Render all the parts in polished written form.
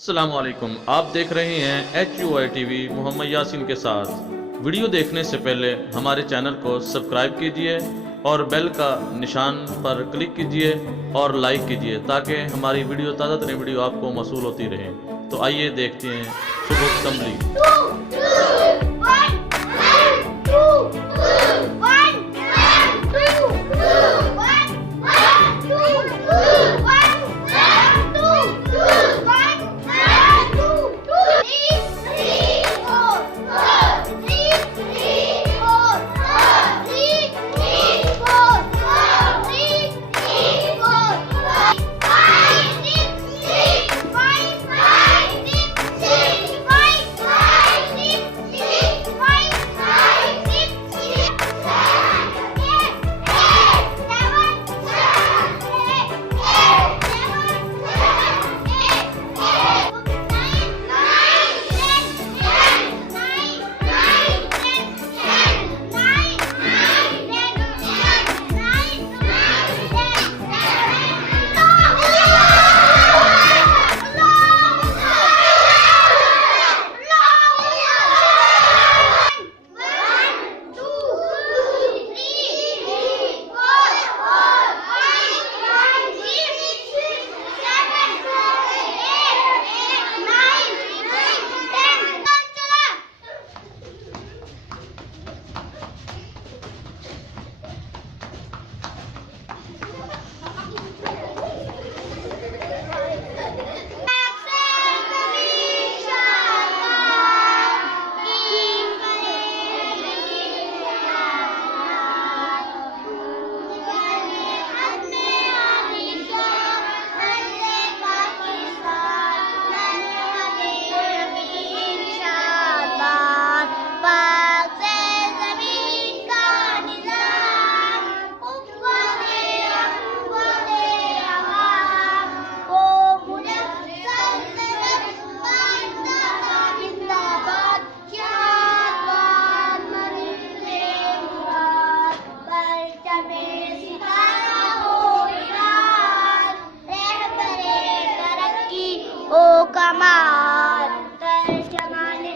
अस्सलामुअलैकुम, आप देख रहे हैं HUI TV मोहम्मद यासीन के साथ। वीडियो देखने से पहले हमारे चैनल को सब्सक्राइब कीजिए और बेल का निशान पर क्लिक कीजिए और लाइक कीजिए ताकि हमारी वीडियो ताज़ा तरीन वीडियो आपको मौसूल होती रहे। तो आइए देखते हैं सुबह कमली। कमाल तर्जमाने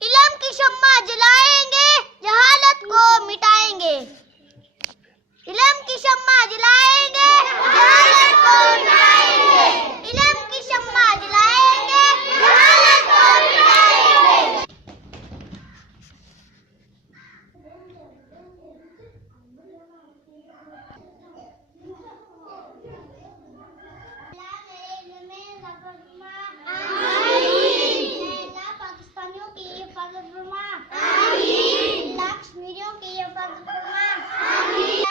इल्म की शम्मा जलाएंगे, जहालत को मिटाएंगे। इल्म की शम्मा जलाएंगे, जहालत को मिटाएंगे। इल्म की शम्मा जलाएंगे, जहालत को मिटाएंगे। पाकिस्तानियों की हिफाजत फरमा, लक्ष्मीरियों की हिफाजत फरमा।